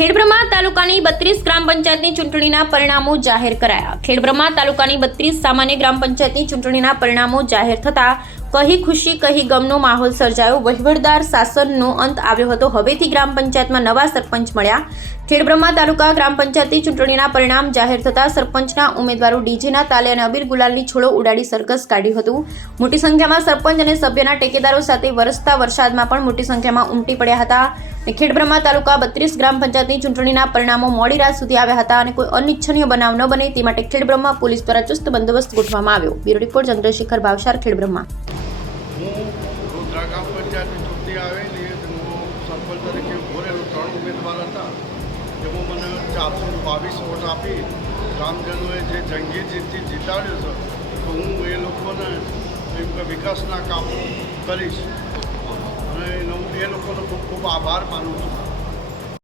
ખેડબ્રહ્મા તાલુકાની 32 ગ્રામ પંચાયતની ચૂંટણીના પરિણામો જાહેર કરાયા। ખેડબ્રહ્મા તાલુકાની 32 સામાન્ય ગ્રામ પંચાયતની ચૂંટણીના પરિણામો જાહેર થતા કહી ખુશી કહી ગમનો માહોલ સર્જાયો। વહીવટદાર શાસનનો અંત આવ્યો હતો। હવેથી ગ્રામ પંચાયતમાં નવા સરપંચ મળ્યા। ખેડબ્રહ્મા તાલુકા ગ્રામ પંચાયતની ચૂંટણીના પરિણામ જાહેર થતા સરપંચના ઉમેદવારો ડીજેના તાલે અને અબીર ગુલાલની છોડો ઉડાડી સરઘસ કાઢ્યું હતું। મોટી સંખ્યામાં સરપંચ અને સભ્યના ટેકેદારો સાથે વરસતા વરસાદમાં પણ મોટી સંખ્યામાં ઉમટી પડ્યા હતા। ખેડબ્રહ્મા તાલુકા 32 ગ્રામ પંચાયતની ચૂંટણીના પરિણામો મોડી રાત સુધી આવ્યા હતા અને કોઈ અનિચ્છનીય બનાવ ન બને તે માટે ખેડબ્રહ્મા પોલીસ દ્વારા ચુસ્ત બંદોબસ્ત ગોઠવવામાં આવ્યો। Bureau report Chandrashekhar Bhavsar, Khedbrahma. રોદ્રા ગ્રામ પંચાયતની ચૂંટણી આવેલી હું સરપંચ તરીકે ઉભો રહેલો। 3 ઉમેદવાર હતા જેમાં મને 422 વોટ આપી ગ્રામજનોએ જે જંગી જીતથી જીતાડ્યો છે તો હું એ લોકોને વિકાસના કામો કરીશ અને એ લોકોનો ખૂબ ખૂબ આભાર માનું છું।